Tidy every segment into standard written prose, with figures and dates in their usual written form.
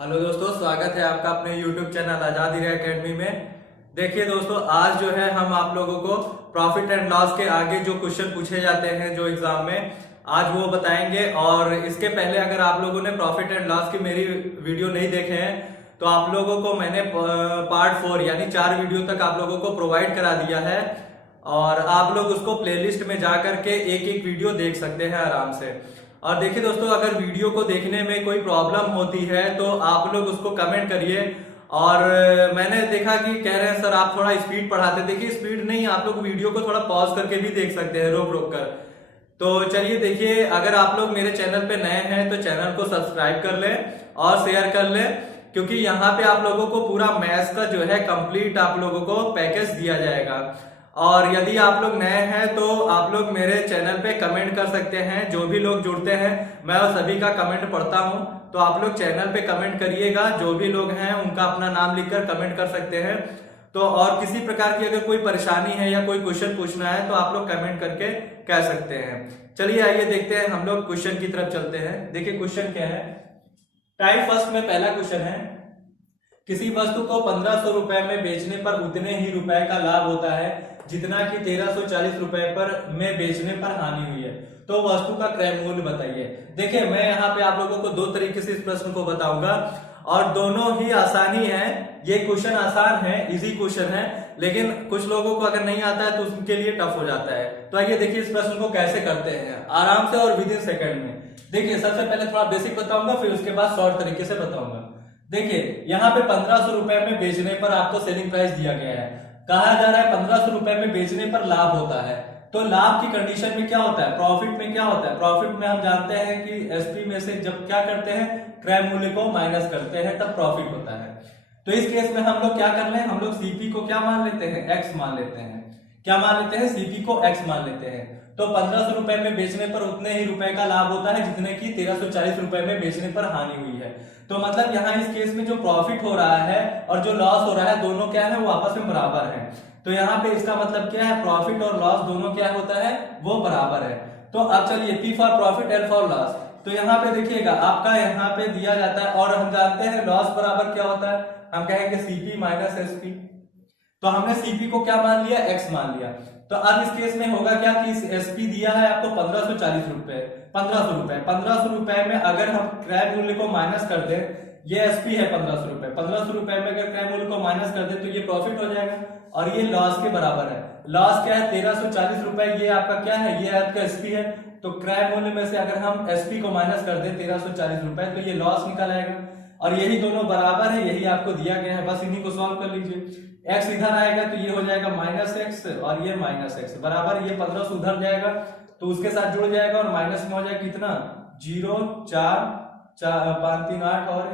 Hello दोस्तों, स्वागत है आपका अपने YouTube चैनल आजाद हीरा एकेडमी में। देखिए दोस्तों, आज जो है हम आप लोगों को प्रॉफिट एंड लॉस के आगे जो क्वेश्चन पूछे जाते हैं जो एग्जाम में, आज वो बताएंगे। और इसके पहले अगर आप लोगों ने प्रॉफिट एंड लॉस की मेरी वीडियो नहीं देखे हैं तो आप लोगों को मैंने पार्ट 4 यानी 4 वीडियो तक आप लोगों को प्रोवाइड करा दिया है और आप लोग उसको प्लेलिस्ट में जा करके एक एक वीडियो देख सकते हैं आराम से। और देखिए दोस्तों, अगर वीडियो को देखने में कोई प्रॉब्लम होती है तो आप लोग उसको कमेंट करिए। और मैंने देखा कि कह रहे हैं सर आप थोड़ा स्पीड बढ़ाते, देखिए स्पीड नहीं, आप लोग वीडियो को थोड़ा पॉज करके भी देख सकते हैं, रोक रोक कर। तो चलिए देखिए, अगर आप लोग मेरे चैनल पे नए हैं तो चैनल को सब्सक्राइब कर लें और शेयर कर लें, क्योंकि यहाँ पे आप लोगों को पूरा मैथ्स का जो है कंप्लीट आप लोगों को पैकेज दिया जाएगा। और यदि आप लोग नए हैं तो आप लोग मेरे चैनल पे कमेंट कर सकते हैं। जो भी लोग जुड़ते हैं मैं सभी का कमेंट पढ़ता हूं, तो आप लोग चैनल पे कमेंट करिएगा। जो भी लोग हैं उनका अपना नाम लिखकर कमेंट कर सकते हैं। तो और किसी प्रकार की अगर कोई परेशानी है या कोई क्वेश्चन पूछना है तो आप लोग कमेंट करके कह सकते हैं। चलिए आइए देखते हैं, हम लोग क्वेश्चन की तरफ चलते हैं। देखिए क्वेश्चन क्या है। टाइप फर्स्ट में पहला क्वेश्चन है, किसी वस्तु को 1500 रुपए में बेचने पर उतने ही रुपए का लाभ होता है जितना कि 1340 रुपए पर में बेचने पर हानि हुई है, तो वस्तु का क्रय मूल्य बताइए। देखिए मैं यहाँ पे आप लोगों को दो तरीके से इस प्रश्न को बताऊंगा और दोनों ही आसानी है। ये क्वेश्चन आसान है, इजी क्वेश्चन है, लेकिन कुछ लोगों को अगर नहीं आता है तो उनके लिए टफ हो जाता है। तो आइए देखिए इस प्रश्न को कैसे करते हैं आराम से और विद इन सेकेंड में। देखिए सबसे पहले थोड़ा बेसिक बताऊंगा, फिर उसके बाद शॉर्ट तरीके से बताऊंगा। देखिए यहाँ पे 1500 रुपए में बेचने पर आपको सेलिंग प्राइस दिया गया है, कहा जा रहा है 1500 रुपए में बेचने पर लाभ होता है। तो लाभ की कंडीशन में क्या होता है, प्रॉफिट में क्या होता है, प्रॉफिट में हम जानते हैं कि एसपी में से जब क्या करते हैं, क्रय मूल्य को माइनस करते हैं, तब प्रॉफिट होता है। तो इस केस में हम लोग क्या कर लें, हम लोग सीपी को क्या मान लेते हैं, एक्स मान लेते हैं। क्या मान लेते हैं, सीपी को एक्स मान लेते हैं। तो 1500 रुपए में बेचने पर उतने ही रुपए का लाभ होता है जितने की 1340 रुपए में बेचने पर हानि हुई है। तो मतलब यहाँ इस केस में जो प्रॉफिट हो रहा है और जो लॉस हो रहा है दोनों क्या है, वो आपस में बराबर है। तो यहाँ पे इसका मतलब क्या है, प्रॉफिट और लॉस दोनों क्या होता है, वो बराबर है। तो अब चलिए P for profit, L for loss. तो यहाँ पे देखिएगा आपका यहाँ पे दिया जाता है और हम जानते हैं लॉस बराबर क्या होता है, हम कहेंगे सीपी माइनस एसपी। तो हमने सीपी को क्या मान लिया, एक्स मान लिया। तो अब इस केस में होगा क्या कि एसपी दिया है आपको 1540 रुपए, 1500 रुपए में अगर हम क्रय मूल्य को माइनस कर दें, ये एसपी है 1500 रुपए, 1500 रुपए में अगर क्रय मूल्य को माइनस कर दें तो ये प्रॉफिट हो जाएगा और ये लॉस के बराबर है। लॉस क्या है, 1340 रुपए, ये आपका क्या है, ये आपका एसपी है। तो क्रय मूल्य में से अगर हम एसपी को माइनस कर दें 1340 रुपए तो ये लॉस निकल आएगा और यही दोनों बराबर है, यही आपको दिया गया है, बस इन्हीं को सॉल्व कर लीजिए। एक्स इधर आएगा तो ये हो जाएगा माइनस एक्स और ये माइनस एक्स बराबर, ये 1500 उधर जाएगा तो उसके साथ जुड़ जाएगा और माइनस में हो जाएगा कितना, 0 4 5 3 8 और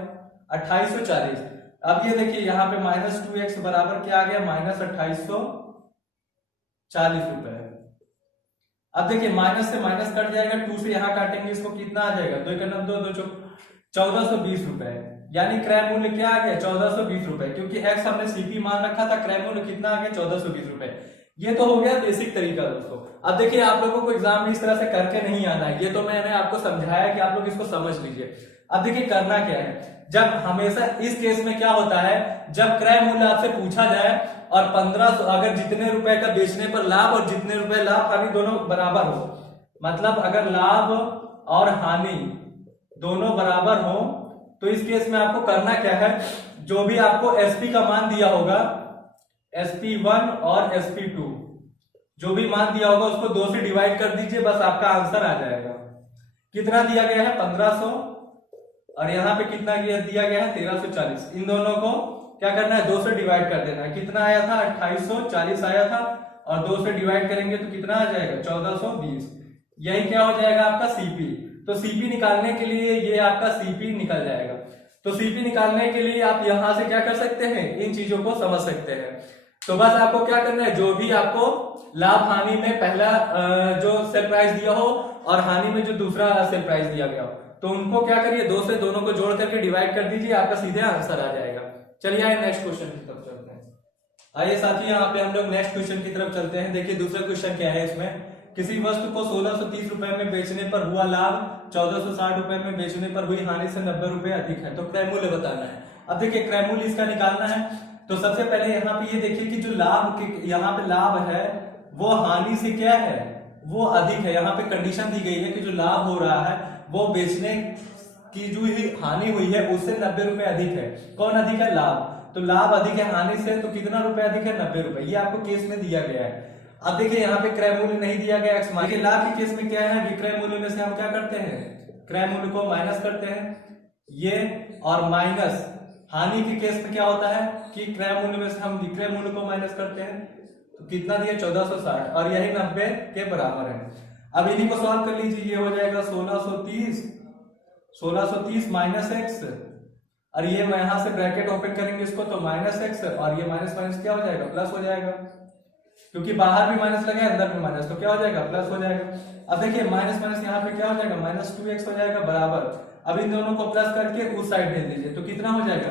2840। अब ये देखिए यहाँ पे माइनस 2x बराबर क्या आ गया, माइनस 2840 रुपए। अब देखिए माइनस से माइनस कट जाएगा, 2 से यहाँ काटेंगे इसको, कितना आ जाएगा, 2 1 9 2 2 1420 रुपए, यानी क्रय मूल्य क्या आ गया, 1420 रुपए। क्योंकि एक्स हमने सीपी मान रखा था, क्रय मूल्य कितना आ गया, 1420 रुपए। ये तो हो गया बेसिक तरीका दोस्तों। अब देखिए आप लोगों को एग्जाम में इस तरह से करके नहीं आना है, ये तो मैंने आपको समझाया कि आप लोग इसको समझ लीजिए। अब देखिए करना क्या है, जब हमेशा इस केस में क्या होता है, जब क्रय मूल्य आपसे पूछा जाए और 1500 अगर जितने रुपए का बेचने पर लाभ और जितने रुपए लाभ हानि दोनों बराबर हो, मतलब अगर लाभ और हानि दोनों बराबर हो, तो इस केस में आपको करना क्या है, जो भी आपको एसपी का मान दिया होगा, SP1 और SP2 जो भी मान दिया होगा उसको 2 से डिवाइड कर दीजिए, बस आपका आंसर आ जाएगा। कितना दिया गया है, 1500 और यहाँ पे कितना दिया गया है, 1340। इन दोनों को क्या करना है, 2 से डिवाइड कर देना है। कितना आया था, 2840 आया था और 2 से डिवाइड करेंगे तो कितना आ जाएगा, 1420। यही क्या हो जाएगा आपका सीपी। तो सीपी निकालने के लिए ये आपका सीपी निकल जाएगा। तो सीपी निकालने के लिए आप यहां से क्या कर सकते हैं, इन चीजों को समझ सकते हैं। तो बस आपको क्या करना है, जो भी आपको लाभ हानि में पहला जो सेल प्राइस दिया हो और हानि में जो दूसरा सेल प्राइस दिया गया हो, तो उनको क्या करिए, 2 से दोनों को जोड़ करके डिवाइड कर दीजिए, आपका सीधे आंसर आ जाएगा। चलिए आइए नेक्स्ट क्वेश्चन की तरफ चलते हैं। आइए साथियों यहाँ पे हम लोग नेक्स्ट क्वेश्चन की तरफ चलते हैं। देखिए दूसरा क्वेश्चन क्या है इसमें, किसी वस्तु को 1630 रुपए में बेचने पर हुआ लाभ 1460 रुपए में बेचने पर हुई हानि से 90 रुपए अधिक है, तो क्रय मूल्य बताना है। अब देखिए क्रय मूल्य इसका निकालना है, तो सबसे पहले यहाँ पे ये देखिए कि जो यहाँ पे लाभ है वो हानि से क्या है, वो अधिक है। यहाँ पे कंडीशन दी गई है कि जो लाभ हो रहा है वो बेचने की जो हानि हुई है उससे 90 रुपए अधिक है। कौन अधिक है? लाभ। तो लाभ अधिक है हानि से, तो कितना रुपए अधिक है? 90 रुपए। ये आपको केस में दिया गया है। अब देखिए यहाँ पे क्रय मूल्य नहीं दिया गया एक्स। देखिए लाभ के केस में क्या है, विक्रय मूल्य में से हम क्या करते हैं, क्रय मूल्य को माइनस करते हैं ये, और माइनस हानि के केस में क्या होता है कि क्रय मूल्य में से हम विक्रय मूल्य को माइनस करते हैं। तो कितना दिया? 1460, और यही 90 के बराबर है। अब इन्हीं को सॉल्व कर लीजिए। ये हो जाएगा 1630 माइनस एक्स, और ये मैं यहां से ब्रैकेट ओपन करेंगे इसको, तो माइनस एक्स, और ये माइनस माइनस क्या हो जाएगा? प्लस हो जाएगा, क्योंकि बाहर भी माइनस लगा है अंदर भी माइनस, तो क्या हो जाएगा? प्लस हो जाएगा। अब देखिए माइनस माइनस यहाँ पे क्या हो जाएगा? माइनस 2x हो जाएगा बराबर। अब इन दोनों को प्लस करके उस साइड भेज दीजिए, तो कितना हो जाएगा?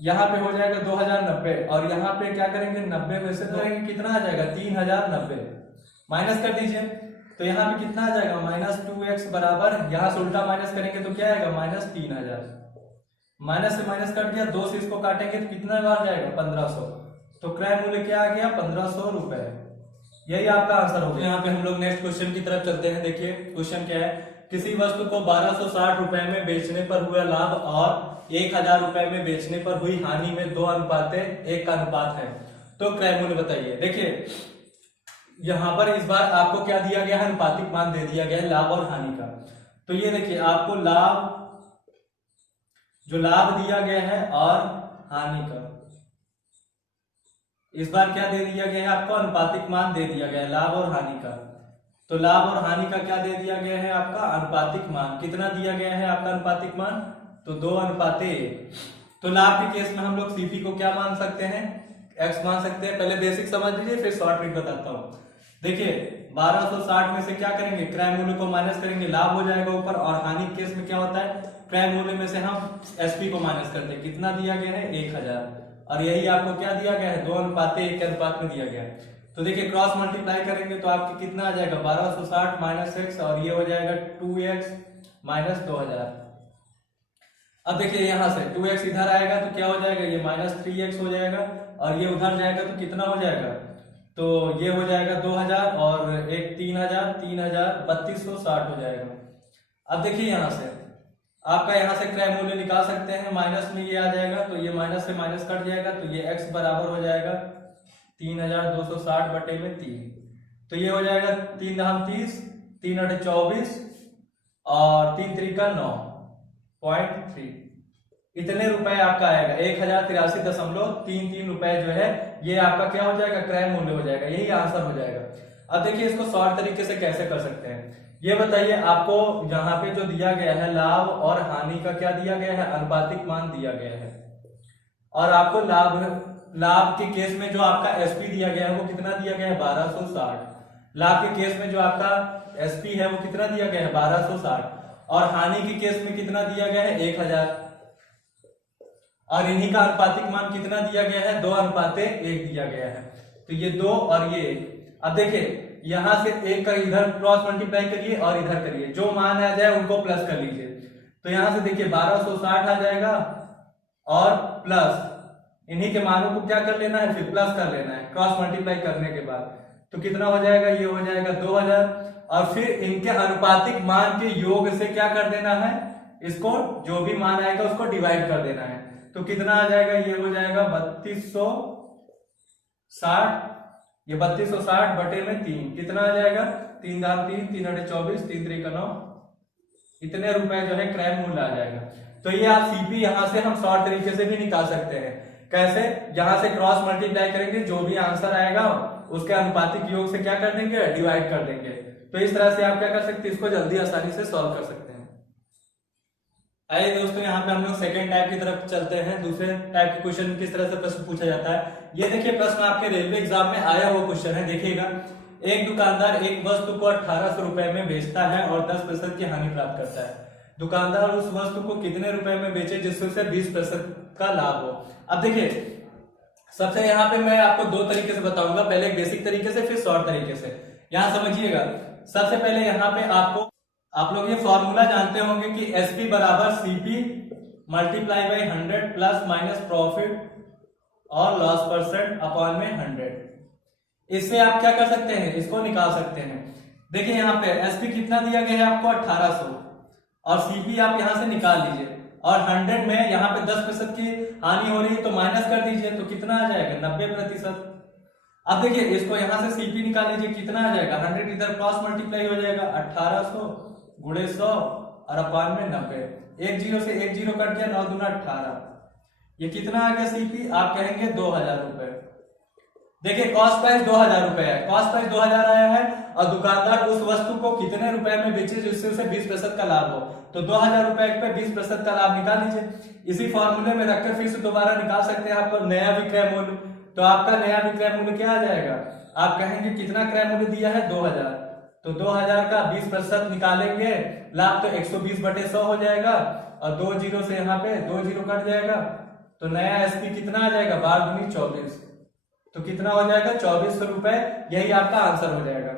यहाँ पे हो जाएगा 2090, और यहाँ पे क्या करेंगे? 90 में से करेंगे कितना आ जाएगा? 3090 माइनस कर दीजिए, तो यहाँ पे कितना आ जाएगा? माइनस 2x बराबर, यहाँ से उल्टा माइनस करेंगे तो क्या आएगा? माइनस 3000। माइनस से माइनस कट गया, 2 से इसको काटेंगे तो कितना बार जाएगा? 1500। तो क्रय मूल्य क्या आ गया? 1500 रुपए। यही आपका आंसर होगा। यहाँ पे हम लोग नेक्स्ट क्वेश्चन की तरफ चलते हैं। देखिए क्वेश्चन क्या है, किसी वस्तु को 1260 रुपए में बेचने पर हुआ लाभ और 1000 रुपए में बेचने पर हुई हानि में 2:1 का अनुपात है, तो क्रय मूल्य बताइए। देखिए यहां पर इस बार आपको क्या दिया गया है? अनुपातिक मान दे दिया गया है लाभ और हानि का। तो ये देखिए आपको लाभ, जो लाभ दिया गया है और हानि का, इस बार क्या दे दिया गया है आपको? अनुपातिक मान दे दिया गया है लाभ और हानि का। तो लाभ और हानि का क्या दे दिया गया है आपका? अनुपातिक मान। कितना दिया गया है आपका अनुपातिक मान? तो 2:1। तो लाभ के केस में हम लोग सीपी को क्या मान सकते हैं? एक्स मान सकते हैं। पहले बेसिक समझ लीजिए फिर शॉर्ट ट्रिक बताता हूं। देखिए 1260 में से क्या करेंगे? क्रय मूल्य को माइनस करेंगे, लाभ हो जाएगा ऊपर, और हानि के केस में क्या होता है? क्रय मूल्य में से हम एसपी को माइनस करते हैं। कितना दिया गया है? 1000, और यही आपको क्या दिया गया है? 2:1 के अनुपात में दिया गया है। तो देखिए क्रॉस मल्टीप्लाई करेंगे तो आपके कितना आ जाएगा? 1260 माइनस एक्स, और ये हो जाएगा 2x माइनस 2000। अब देखिए यहां से 2x इधर आएगा तो क्या हो जाएगा? ये माइनस 3x हो जाएगा, और ये उधर जाएगा तो कितना हो जाएगा? तो ये हो जाएगा 2000, और एक 3000, 3260 हो जाएगा। अब देखिए यहां से आपका यहाँ से क्रय मूल्य निकाल सकते हैं, माइनस में ये आ जाएगा, तो ये माइनस से माइनस कट जाएगा, तो ये x बराबर हो जाएगा 3260 बटे में 3। तो ये हो जाएगा 3 धाम 30, 3 अठे 24, और 3 त्रिका 9.3। इतने रुपए आपका आएगा। 1083.33 रुपए जो है ये आपका क्या हो जाएगा? क्रय मूल्य हो जाएगा। यही आंसर हो जाएगा। अब देखिए इसको शॉर्ट तरीके से कैसे कर सकते हैं, ये बताइए। आपको यहाँ पे जो दिया गया है लाभ और हानि का क्या दिया गया है? अनुपातिक मान दिया गया है, और आपको लाभ के केस में जो आपका एसपी दिया गया है वो कितना दिया गया है? 1260। लाभ के केस में जो आपका एसपी है वो कितना दिया गया है? 1260, और हानि के केस में कितना दिया गया है? 1000, और इन्हीं का अनुपातिक मान कितना दिया गया है? 2:1 दिया गया है। तो ये 2 और ये 1। अब देखिए यहां से एक का इधर क्रॉस मल्टीप्लाई करिए और इधर करिए, जो मान आ जाए उनको प्लस कर लीजिए। तो यहां से देखिए 1260 आ जाएगा, और प्लस इन्हीं के मानों को क्या कर लेना है? फिर प्लस कर लेना है क्रॉस मल्टीप्लाई करने के बाद। तो कितना हो जाएगा? ये हो जाएगा 2000, और फिर इनके अनुपातिक मान के योग से क्या कर देना है? इसको जो भी मान आएगा उसको डिवाइड कर देना है। तो कितना आ जाएगा? ये हो जाएगा 3260, ये 3260 बटे में 3, कितना आ जाएगा? 3 धाम 3, 3 अठे 24, 3 त्रिका 9। इतने रुपए जो है क्रय मूल्य आ जाएगा। तो ये आप सीपी यहां से हम शॉर्ट तरीके से भी निकाल सकते हैं। कैसे? यहां से क्रॉस मल्टीप्लाई करेंगे, जो भी आंसर आएगा उसके अनुपातिक योग से क्या कर देंगे? डिवाइड कर देंगे। तो इस तरह से आप क्या कर सकते हैं? इसको जल्दी आसानी से सॉल्व कर सकते हैं। आइए दोस्तों यहाँ पे हम लोग सेकंड टाइप की तरफ चलते हैं। दूसरे टाइप के क्वेश्चन किस तरह से प्रश्न पूछा जाता है, ये देखिए प्रश्न आपके रेलवे एग्जाम में आया हुआ क्वेश्चन है। देखिएगा, एक दुकानदार एक वस्तु को 1800 रुपए में बेचता है और 10% की हानि प्राप्त करता है। दुकानदार उस वस्तु को कितने रुपए में बेचे जिससे उसे 20% का लाभ हो। अब देखिए सबसे यहाँ पे मैं आपको दो तरीके से बताऊंगा, पहले एक बेसिक तरीके से फिर शॉर्ट तरीके से। यहाँ समझिएगा, सबसे पहले यहाँ पे आप लोग ये फॉर्मूला जानते होंगे कि एसपी बराबर CP multiply by 100 plus minus profit और लॉस परसेंट अपॉन में 100। इससे आप क्या कर सकते हैं, इसको निकाल सकते हैं। देखिए यहाँ पे एसपी कितना दिया गया है आपको 1800 और सीपी आप यहां से निकाल लीजिए और 100 में यहाँ पे 10% की हानि हो रही है तो माइनस कर दीजिए तो कितना आ जाएगा 90%। अब देखिए इसको यहां से सीपी निकाल लीजिए, कितना आ जाएगा 100 इधर क्रॉस मल्टीप्लाई हो जाएगा 1800 गुणे 100 और अपॉन में 90। एक जीरो से एक जीरो कट गया, 9 दूना 18। ये कितना आ गया सीपी, आप कहेंगे 2000 रुपए। देखिए कॉस्ट प्राइस 2000 रुपए है, कॉस्ट प्राइस 2000 आया है और दुकानदार उस वस्तु को कितने रुपए में बेचे जिससे उसे 20% का लाभ हो, तो 2000 रुपए पे 20% का लाभ निकाल लीजिए। इसी फॉर्मूले में रखकर फिर से दोबारा निकाल सकते हैं आप नया विक्रय मूल्य। तो आपका नया विक्रय मूल्य क्या आ जाएगा, आप कहेंगे कितना क्रय मूल्य दिया है 2000, तो 2000 का 20% निकालेंगे, लाभ तो 120/100 हो जाएगा और 2 जीरो से यहाँ पे 2 जीरो कट जाएगा तो नया एसपी कितना आ जाएगा 12 दूनी 24, तो कितना हो जाएगा 2400 रुपए। यही आपका आंसर हो जाएगा।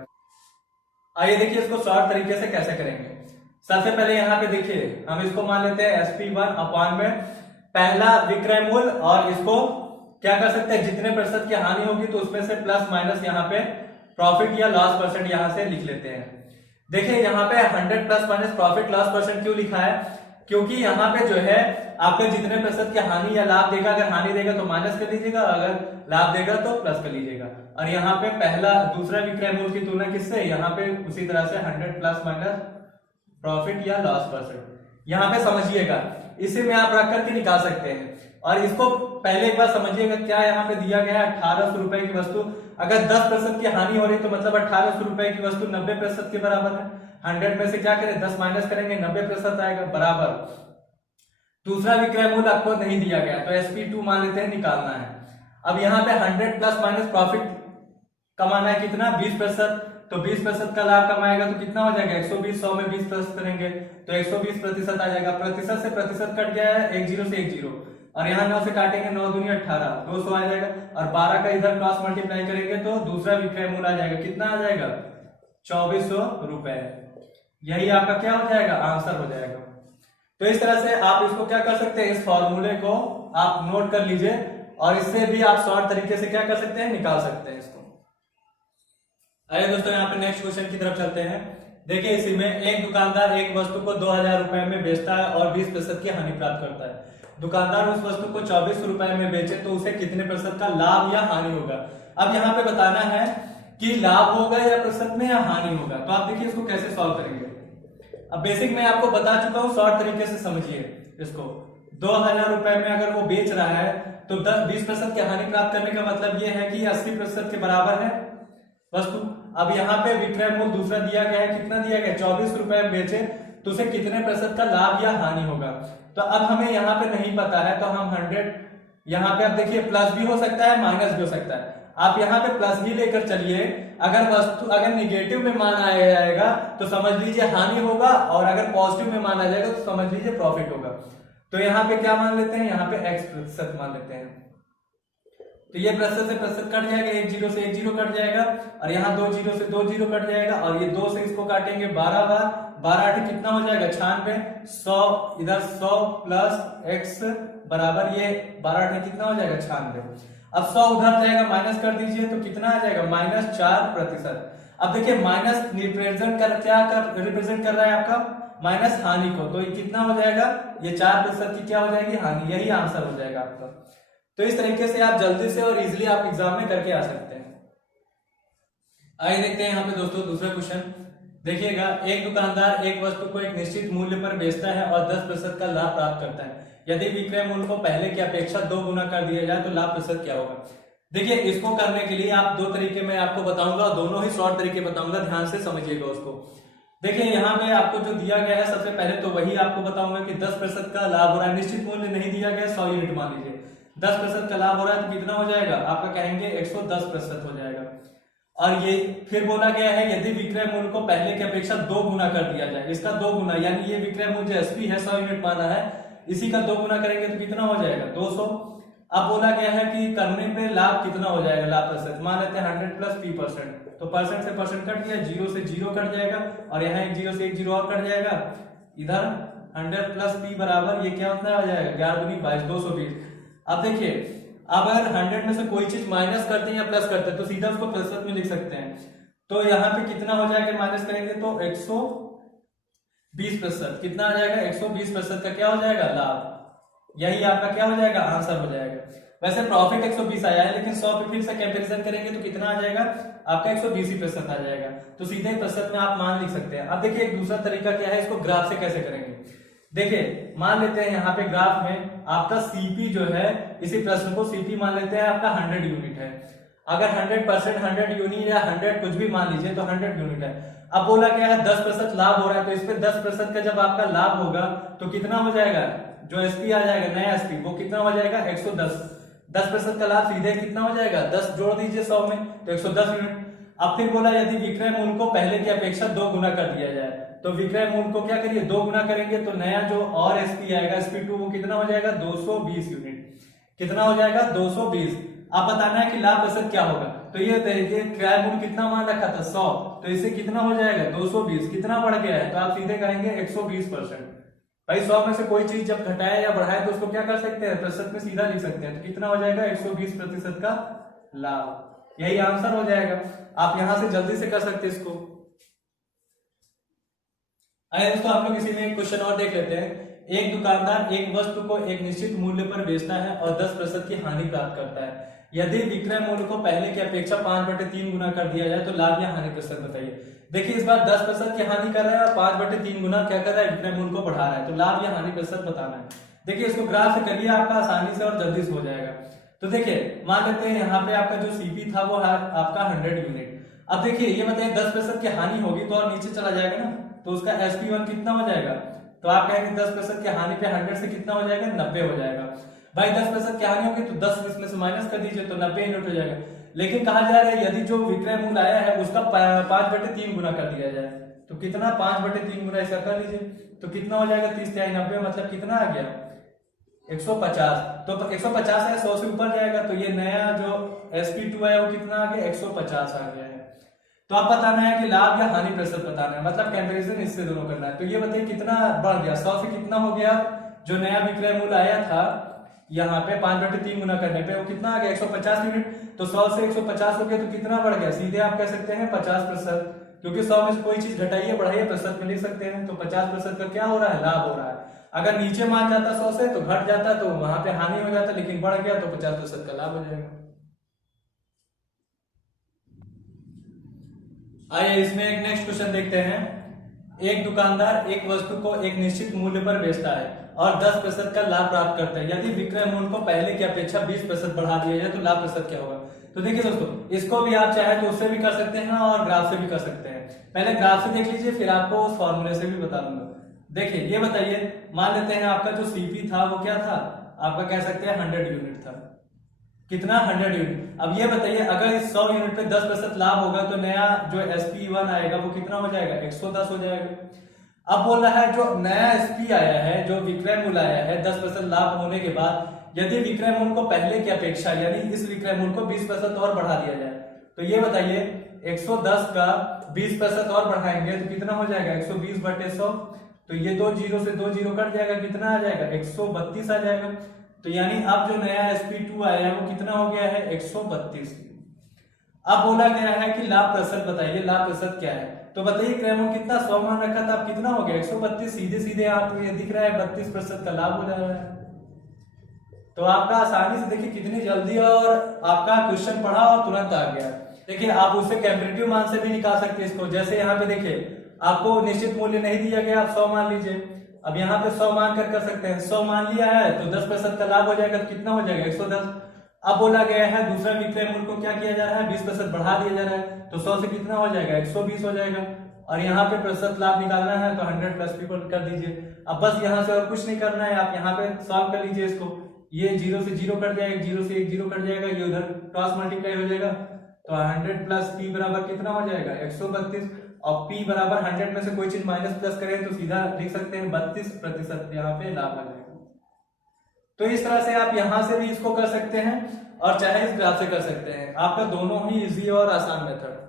आइए देखिए इसको शॉर्ट तरीके से कैसे करेंगे। सबसे पहले यहाँ पे देखिए हम इसको मान लेते हैं SP1 अपॉन में पहला विक्रय मूल्य और इसको क्या कर सकते हैं जितने प्रतिशत की हानि होगी तो उसमें से प्लस माइनस यहाँ पे प्रॉफिट या लॉस परसेंट यहाँ से लिख लेते हैं। देखिए यहाँ पे 100 plus minus profit loss percent क्यों लिखा है, क्योंकि यहाँ पे जो है आपके जितने प्रतिशत की हानि या लाभ देगा, अगर हानि देगा तो माइनस कर लीजिएगा, अगर लाभ देगा तो प्लस कर लीजिएगा। और यहाँ पे पहला दूसरा विक्रय मूल्य की तुलना किससे, यहाँ पे उसी तरह से 100 प्लस माइनस प्रॉफिट या लॉस परसेंट यहाँ पे समझिएगा, इसी में आप रख करके निकाल सकते हैं। और इसको पहले एक बार समझिएगा क्या यहाँ पे दिया गया है 1800 रुपए की वस्तु, अगर 10% की हानि हो रही तो मतलब 1800 रुपए की वस्तु 90% के बराबर है। 100 में से क्या करें 10 माइनस करेंगे 90% आएगा बराबर। दूसरा विक्रय मूल्य आपको नहीं दिया गया तो SP2 मान लेते हैं, निकालना है। अब यहाँ पे 100 प्लस माइनस प्रॉफिट कमाना है कितना 20%, तो 20% का लाभ कमाएगा तो कितना हो जाएगा 120, 100 में 20% करेंगे तो 120% आ जाएगा। प्रतिशत से प्रतिशत कट गया है, एक जीरो से एक जीरो और यहाँ 9 से काटेंगे 9 दूनी 18, 200 आ जाएगा और 12 का इधर क्रॉस मल्टीप्लाई करेंगे तो दूसरा विक्रय मूल्य आ जाएगा, कितना आ जाएगा 2400 रुपए। यही आपका क्या हो जाएगा आंसर हो जाएगा। तो इस तरह से आप इसको क्या कर सकते हैं, इस फॉर्मूले को आप नोट कर लीजिए और इससे भी आप शॉर्ट तरीके से क्या कर सकते हैं, निकाल सकते हैं इसको। आइए दोस्तों यहाँ पे नेक्स्ट क्वेश्चन की तरफ चलते हैं। देखिए इसी में एक दुकानदार एक वस्तु को 2000 रुपए में बेचता है और 20% की हानि प्राप्त करता है। दुकानदार उस वस्तु को 2400 रुपए में बेचे तो उसे कितने प्रतिशत का लाभ या हानि होगा। अब यहाँ पे बताना है कि लाभ होगा या प्रतिशत में या हानि होगा। तो आप देखिए इसको कैसे सॉल्व करेंगे। अब बेसिक मैं आपको बता चुका हूँ, शॉर्ट तरीके से समझिए इसको। 2000 रुपए में अगर वो बेच रहा है तो 20% की हानि प्राप्त करने का मतलब ये है कि 80% के बराबर है वस्तु। अब यहाँ पे विक्रय मूल्य दूसरा दिया गया है, कितना दिया गया 24 रुपए में बेचे तो उसे कितने प्रतिशत का लाभ या हानि होगा। तो अब हमें यहाँ पे नहीं पता है तो हम 100 यहाँ पे अब देखिए प्लस भी हो सकता है माइनस भी हो सकता है। आप यहाँ पे प्लस भी लेकर चलिए, अगर वस्तु अगर निगेटिव में मान आया जाएगा तो समझ लीजिए हानि होगा और अगर पॉजिटिव में माना जाएगा तो समझ लीजिए प्रॉफिट होगा। तो यहाँ पे क्या मान लेते हैं, यहाँ पे x% मान लेते हैं। तो ये प्रतिशत से प्रतिशत कट जाएगा, एक जीरो से एक जीरो कट जाएगा और यहाँ 2 जीरो से 2 जीरो कट जाएगा और ये 2 से इसको काटेंगे 12 बार, 12 कितना हो जाएगा 96, 100 इधर 100 प्लस x बराबर ये 12 कितना हो जाएगा 96। अब 100 उधर जाएगा माइनस कर दीजिए तो कितना आ जाएगा -4%। अब देखिए माइनस रिप्रेजेंट कर रहा है आपका माइनस हानि को, तो ये कितना हो जाएगा ये 4% की क्या हो जाएगी हानि, यही आंसर हो जाएगा आपका। तो इस तरीके से आप जल्दी से और इजीली आप एग्जाम में करके आ सकते हैं। आइए देखते हैं यहाँ पे दोस्तों दूसरा क्वेश्चन। देखिएगा एक दुकानदार एक वस्तु को एक निश्चित मूल्य पर बेचता है और 10% का लाभ प्राप्त करता है। यदि विक्रय मूल्य को पहले की अपेक्षा 2 गुना कर दिया जाए तो लाभ प्रतिशत क्या होगा। देखिए इसको करने के लिए आप 2 तरीके में आपको बताऊंगा, दोनों ही शॉर्ट तरीके बताऊंगा, ध्यान से समझिएगा उसको। देखिए यहाँ पे आपको जो दिया गया है सबसे पहले तो वही आपको बताऊंगा कि 10% का लाभ हो रहा है, निश्चित मूल्य नहीं दिया गया 100 यूनिट मान लीजिए, 10% का लाभ हो रहा है तो कितना हो जाएगा आपका कहेंगे 110% हो जाएगा। और ये फिर बोला गया है यदि विक्रय मूल्य को पहले की अपेक्षा 2 गुना कर दिया जाए, इसका 2 गुना यानी ये विक्रय मूल्य एसपी है 100 यूनिट माना है, इसी का 2 गुना करेंगे तो कितना हो जाएगा 200। अब बोला गया है कि करने पे लाभ कितना हो जाएगा, लाभ प्रतिशत, मान लेते हैं 100 प्लस p%, तो परसेंट से परसेंट कट गया, जीरो से जीरो कट जाएगा और यहाँ एक जीरो से एक जीरो और कट जाएगा, इधर 100 प्लस p बराबर ये क्या होता है, आ जाएगा 11 दूनी 22, 220। अब देखिए अब अगर 100 में से कोई चीज माइनस करते हैं या प्लस करते हैं तो सीधा उसको प्रतिशत में लिख सकते हैं, तो यहाँ पे कितना हो जाएगा माइनस करेंगे तो 120%, कितना आ जाएगा 120% का क्या हो जाएगा लाभ, यही आपका क्या हो जाएगा आंसर हो जाएगा। वैसे प्रॉफिट 120 आया है लेकिन 100 पे फिर से कंपैरिजन करेंगे तो कितना आ जाएगा आपका 120% आ जाएगा, तो सीधे प्रतिशत में आप मान लिख सकते हैं। अब देखिए एक दूसरा तरीका क्या है, इसको ग्राफ से कैसे करेंगे। देखिए मान लेते हैं यहाँ पे ग्राफ में आपका सीपी जो है, इसी प्रश्न को सीपी मान लेते हैं आपका 100 यूनिट है, अगर 100% 100 यूनिट या 100 कुछ भी मान लीजिए तो 100 यूनिट है। अब बोला क्या है 10% लाभ हो रहा है, तो इस पे 10% का जब आपका लाभ होगा तो कितना हो जाएगा, जो एसपी आ जाएगा नया एसपी वो कितना हो जाएगा 110, 10% का लाभ सीधे कितना हो जाएगा 10 जोड़ दीजिए 100 में तो 110 यूनिट। अब फिर बोला यदि विक्रय मूल्य को पहले की अपेक्षा 2 गुना कर दिया जाए, तो विक्रय मूल्य को क्या करिए 2 गुना करेंगे तो नया जो और एसपी आएगा sp2 वो कितना हो जाएगा 220 यूनिट, कितना हो जाएगा 220। आप बताना है कि लाभ प्रतिशत क्या होगा, तो ये देखिए क्रय मूल्य कितना मान रखा था 100, तो इससे कितना हो जाएगा 220, कितना बढ़ गया है तो आप सीधे कहेंगे 120%। भाई 100 में से कोई चीज जब घटाए या बढ़ाए तो उसको क्या कर सकते हैं प्रतिशत में सीधा लिख सकते हैं, तो कितना हो जाएगा 120% का लाभ, यही आंसर हो जाएगा। आप यहां से जल्दी से कर सकते हैं इसको। आइए दोस्तों हम लोग इसी में एक क्वेश्चन और देख लेते हैं। एक दुकानदार एक वस्तु को एक निश्चित मूल्य पर बेचता है और 10% की हानि प्राप्त करता है, यदि विक्रय मूल्य को पहले की अपेक्षा 5/3 गुना कर दिया जाए तो लाभ या हानि प्रतिशत बताइए। देखिए इस बार 10% की हानि कर रहा है और 5/3 गुना क्या कर रहा है विक्रय मूल्य को बढ़ा रहा है, तो लाभ या हानि प्रतिशत बताना है। देखिए इसको ग्राफ से करिए आपका आसानी से और जल्दी से हो जाएगा। तो देखिए मान लेते हैं यहाँ पे आपका जो सीपी था वो है आपका 100 यूनिट। अब देखिए ये बताइए 10% की हानि होगी तो और नीचे चला जाएगा ना, तो उसका SP1 कितना हो जाएगा, तो आप कहेंगे 10% की हानि पे 100 से कितना हो जाएगा 90 हो जाएगा। भाई 10% की हानि होगी तो 10 इसमें से माइनस कर दीजिए तो 90 यूनिट हो जाएगा। लेकिन कहा जा रहा है यदि जो विक्रय मूल्य आया है उसका 5/3 गुना कर दिया जाए तो कितना 5/3 गुना ऐसा कर लीजिए तो कितना हो जाएगा 30 × 90 मतलब कितना आ गया 150, तो 150 है 100 से ऊपर जाएगा तो ये नया जो sp2 है वो कितना आ गया 150 आ गया है। तो आप बताना है कि लाभ या हानि प्रतिशत बताना है, मतलब कंपैरिजन इससे दोनों करना है। तो ये बताइए कितना बढ़ गया 100 से कितना हो गया, जो नया विक्रय मूल्य आया था यहाँ पे 5/3 गुना करने पे वो कितना आ गया 150 यूनिट, तो 100 से 150 हो गया तो कितना बढ़ गया, सीधे आप कह सकते हैं 50%, क्योंकि 100 में से कोई चीज घटाइए बढ़ाइए प्रतिशत में लिख सकते हैं, तो 50% का क्या हो रहा है लाभ हो रहा है। अगर नीचे मान जाता 100 से तो घट जाता तो वहां पे हानि हो जाता, लेकिन बढ़ गया तो 50% का लाभ हो जाएगा। आइए इसमें एक नेक्स्ट क्वेश्चन देखते हैं। एक दुकानदार एक वस्तु को एक निश्चित मूल्य पर बेचता है और 10% का लाभ प्राप्त करता है, यदि विक्रय मूल्य को पहले की अपेक्षा 20% बढ़ा दिया जाए तो लाभ प्रतिशत क्या होगा। तो देखिए दोस्तों इसको भी आप चाहे तो उससे भी कर सकते हैं और ग्राफ से भी कर सकते हैं। पहले ग्राफ से देख लीजिए फिर आपको उस फॉर्मूले से भी बता दूंगा। देखिए ये बताइए मान लेते हैं आपका जो सीपी था वो क्या था, आपका कह सकते हैं 100 यूनिट था, कितना 100 यूनिट। अब ये बताइए अगर इस 100 यूनिट पे 10% लाभ होगा तो नया जो SP1 आएगा वो कितना हो जाएगा 110 हो जाएगा। अब बोल रहा है जो नया SP आया है, जो विक्रय मूल्य आया है 10% लाभ होने के बाद यदि विक्रय मूल्य को पहले की अपेक्षा यानी इस विक्रय मूल्य को 20% और बढ़ा दिया जाए, तो ये बताइए 110 का 20% और बढ़ाएंगे तो कितना हो जाएगा 120/100, तो ये 2 जीरो से 2 जीरो कट जाएगा, कितना आ जाएगा 132 आ जाएगा। तो यानी अब जो नया SP2 आया है वो कितना हो गया है 132। अब बोला गया है कि लाभ प्रतिशत बताइए, लाभ प्रतिशत क्या है। तो बताइए क्रय मूल्य कितना 100 मान रखा था, अब कितना हो गया 132, सीधे सीधे आप ये दिख रहा है 32% का लाभ हो जा रहा है। तो आपका आसानी से देखिए कितनी जल्दी और आपका क्वेश्चन पढ़ा और तुरंत आ गया। देखिए आप उससे कंपैरेटिव मान से भी निकाल सकते हैं इसको। जैसे यहाँ पे देखिए आपको निश्चित मूल्य नहीं दिया गया, आप 100 मान लीजिए, अब यहाँ पे 100 मान कर सकते हैं, 100 मान लिया है तो 10% का लाभ हो जाएगा, तो कितना हो जाएगा 110। अब बोला गया है दूसरा विक्रय मूल्य को क्या किया जा रहा है 20% बढ़ा दिया जा रहा है, तो 100 से कितना हो जाएगा 120 हो जाएगा, और यहाँ पे प्रतिशत लाभ निकालना है तो 100 प्लस पीपल कर दीजिए। अब बस यहाँ से और कुछ नहीं करना है, आप यहाँ पे सॉल्व कर लीजिए इसको, ये 0 से 0 कट जाएगा, 0 से 1 0 कट जाएगा, ये उधर क्रॉस मल्टीप्लाई हो जाएगा, तो 100 प्लस p बराबर कितना हो जाएगा 132, और p बराबर 100 में से कोई चीज माइनस प्लस करें तो सीधा लिख सकते हैं 32% यहाँ पे लाभ आ जाएगा। तो इस तरह से आप यहां से भी इसको कर सकते हैं और चाहे इस ग्राफ से कर सकते हैं। आपका दोनों ही इजी और आसान मेथड।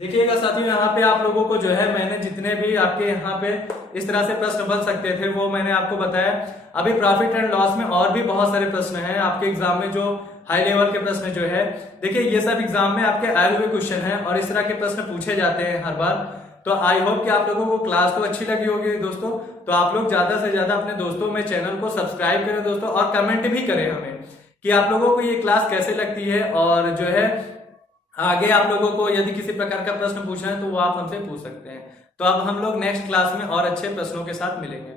देखिएगा साथियों, यहाँ पे आप लोगों को जो है मैंने जितने भी आपके यहाँ पे इस तरह से प्रश्न बन सकते थे वो मैंने आपको बताया। अभी प्रॉफिट एंड लॉस में और भी बहुत सारे प्रश्न हैं आपके एग्जाम में, जो हाई लेवल के प्रश्न जो है। देखिए ये सब एग्जाम में आपके आए हुए क्वेश्चन है और इस तरह के प्रश्न पूछे जाते हैं हर बार। तो आई होप कि आप लोगों को क्लास तो अच्छी लगी होगी दोस्तों। तो आप लोग ज्यादा से ज्यादा अपने दोस्तों में चैनल को सब्सक्राइब करें दोस्तों, और कमेंट भी करें हमें कि आप लोगों को ये क्लास कैसे लगती है, और जो है आगे आप लोगों को यदि किसी प्रकार का प्रश्न पूछना है तो वो आप हमसे पूछ सकते हैं। तो अब हम लोग नेक्स्ट क्लास में और अच्छे प्रश्नों के साथ मिलेंगे।